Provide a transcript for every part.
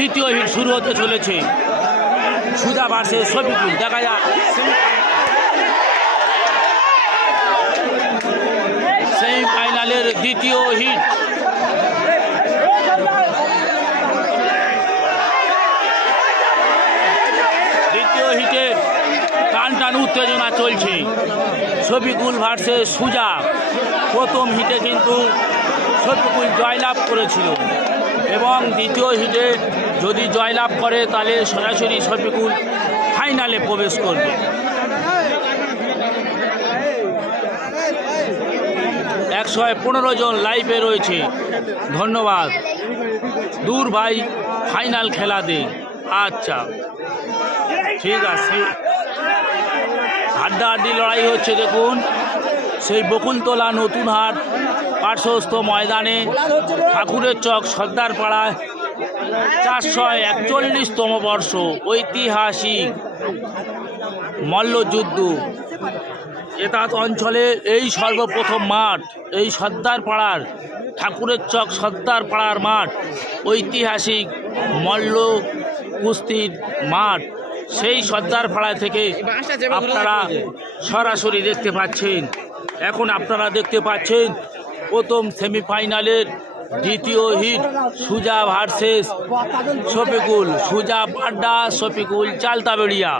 দ্বিতীয় হিট শুরু হতে চলেছে। সুজা বাড়ছে শফিকুল, দেখা যাক। সেমিফাইনালের দ্বিতীয় হিট। দ্বিতীয় হিটে টান টান উত্তেজনা চলছে। শফিকুল ভার্সেস সুজা। প্রথম হিটে কিন্তু শফিকুল জয়লাভ করেছিল। এবং দ্বিতীয় হিটে যদি জয়লাভ করে, তাহলে সরাসরি শফিকুল ফাইনালে প্রবেশ করবে। একশো পনেরো জন লাইভে রয়েছে। ধন্যবাদ। দূর ভাই, ফাইনাল খেলা দে। আচ্ছা। ঠিক আছে। হাড্ডাহাড্ডি লড়াই হচ্ছে, দেখুন। সেই বকুলতলা নতুন হাট পার্শ্বস্থ ময়দানে ঠাকুরের চক সর্দার পাড়ায় চারশো একচল্লিশতম বর্ষ ঐতিহাসিক মল্লযুদ্ধ। এতাত অঞ্চলে এই সর্বপ্রথম মাঠ, এই সর্দার পাড়ার ঠাকুরের চক সর্দার পাড়ার মাঠ, ঐতিহাসিক মল্ল কুস্তির মাঠ। সেই সর্দার পাড়া থেকে আপনারা সরাসরি দেখতে পাচ্ছেন। এখন আপনারা দেখতে পাচ্ছেন প্রথম সেমিফাইনালের দ্বিতীয় হিট সুজা ভার্সেস শফিকুল, সুজা বাড্ডা শফিকুল চালতাবেড়িয়া।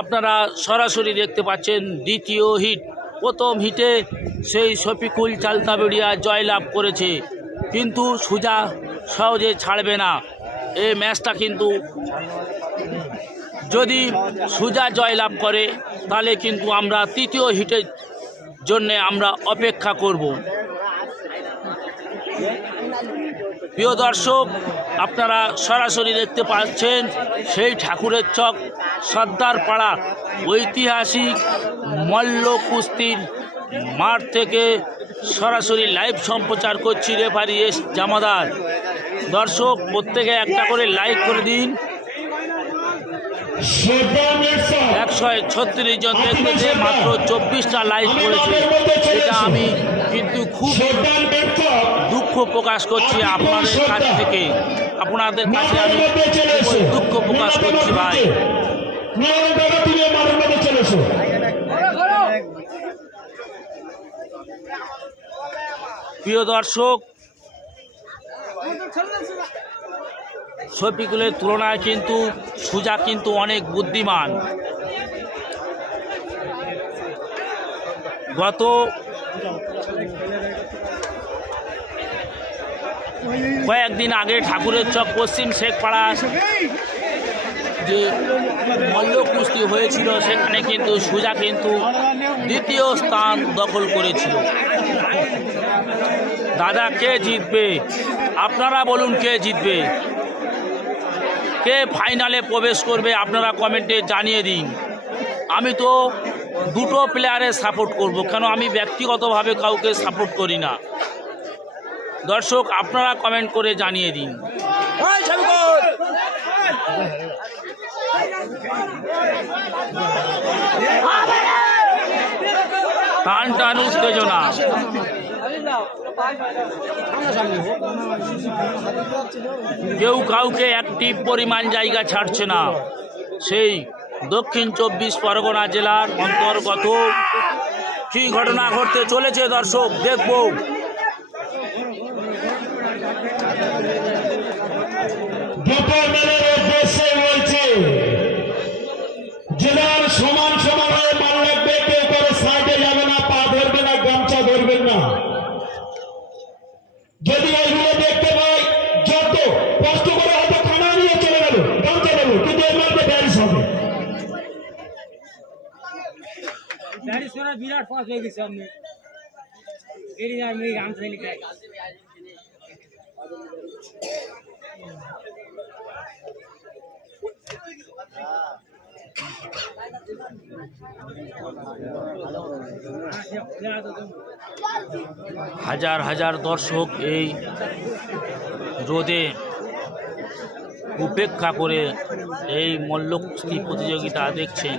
আপনারা সরাসরি দেখতে পাচ্ছেন দ্বিতীয় হিট। প্রথম হিটে সেই শফিকুল চালতাবেড়িয়া জয়লাভ করেছে। কিন্তু সুজা সহজে ছাড়বে না। এই ম্যাচটা কিন্তু যদি সুজা জয়লাভ করে, তাহলে কিন্তু আমরা তৃতীয় হিটের জন্যে আমরা অপেক্ষা করব। প্রিয় দর্শক, আপনারা সরাসরি দেখতে পাচ্ছেন সেই ঠাকুরের চক সর্দার পাড়া ঐতিহাসিক মল্ল কুস্তির মাঠ থেকে সরাসরি লাইভ সম্প্রচার করছি রেফারি এস জামাদার। দর্শক, প্রত্যেকে একটা করে লাইক করে দিন। একশো ছত্রিশ জন দেখতেছে মাত্র চব্বিশটা লাইক করেছে এটা আমি কিন্তু খুব দুঃখ প্রকাশ করছি আপনাদের কাছ থেকে। আপনাদের কাছে আমি দুঃখ প্রকাশ করছি, ভাই। প্রিয় দর্শক, শফিকুলের তুলনায় কিন্তু সুজা কিন্তু অনেক বুদ্ধিমান। গত কয়েকদিন আগে ঠাকুরের চক পশ্চিম শেখপাড়া যে মল্ল কুস্তি হয়েছিল, সেখানে কিন্তু সুজা কিন্তু দ্বিতীয় স্থান দখল করেছিল। দাদা, কে জিতবে? আপনারা বলুন কে জিতবে? কে ফাইনালে প্রবেশ করবে? আপনারা কমেন্টে জানিয়ে দিন। আমি তো দুটো প্লেয়ারে সাপোর্ট করব, কেন আমি ব্যক্তিগতভাবে কাউকে সাপোর্ট করি না। দর্শক আপনারা কমেন্ট করে জানিয়ে দিন। টান টান উত্তেজনা। কেউ কাউকে একটি পরিমাণ জায়গা ছাড়ছে না। সেই দক্ষিণ চব্বিশ পরগনা জেলার অন্তর্গত কি ঘটনা ঘটতে চলেছে দর্শক দেখব। সমান সমান হয়ে মাল লাগবে, কেউ কারও সাইডে যাবে না, পা ধরবে না, গামছা ধরবেন না। যদি ওইগুলো দেখতে পাই, যত কষ্ট করে হয়তো খানা নিয়ে চলে গেল, গামছা দেবো কিন্তু এর মধ্যে ব্যারিস হবে প্যারিস করা বিরাট পাস হয়ে গেছে আপনি রাম সাইনি খাই হাজার হাজার দর্শক এই রোদে উপেক্ষা করে এই মল্ল কুস্তি প্রতিযোগিতা দেখছেন।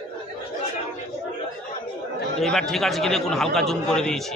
এইবার ঠিক আছে কি দেখুন হালকা জুম করে দিয়েছি।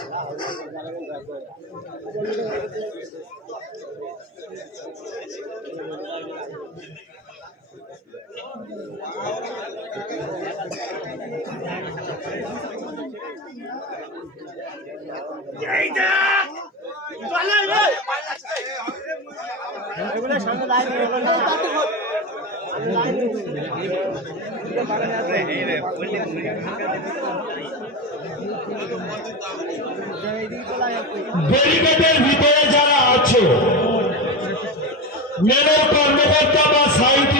兄弟，抓了鱼，来不来尝个来？ব্যারিকেডের ভিতরে যারা আছে মেলের কর্মকর্তা বা সাইটি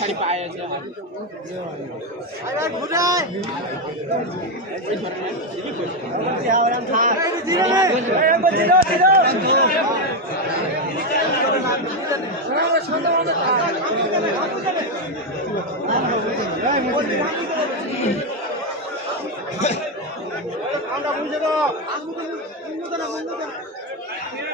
খালি পায়ে আছে পার হয়ে গেছে এই মোড়া কি হলো দিকে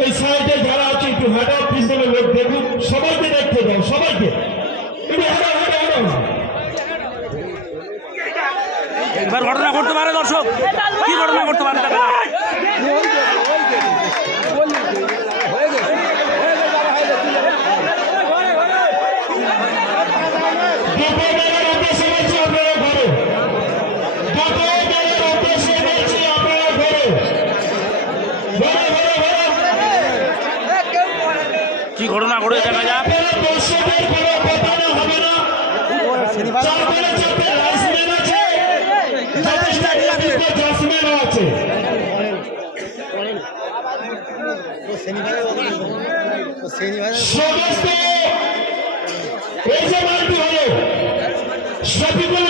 এই সাইডে যারা আছে একটু হাঁটো পিছনে লোক দেখুন সবাইকে দেখতে দাও সবাইকে। এবার ঘটনা করতে পারে দর্শক। কি ঘটনা করতে পারে দেখা যাক। দুপুরবেলার উদ্দেশ্যে বলছি আপনারা ঘরে দুপুরবেলার উদ্দেশ্যে বলছি আপনারা ঘরে ঘরে ঘরে ঘরে কি ঘটনা ঘটে দেখা যাক আপনারা দর্শকের কোনো কথা না হবে না চারবেলা চারটে লাইসম্যান আছে যথেষ্ট নির্দিষ্ট জাসম্যানও আছে সমস্ত হলো। শফিকুল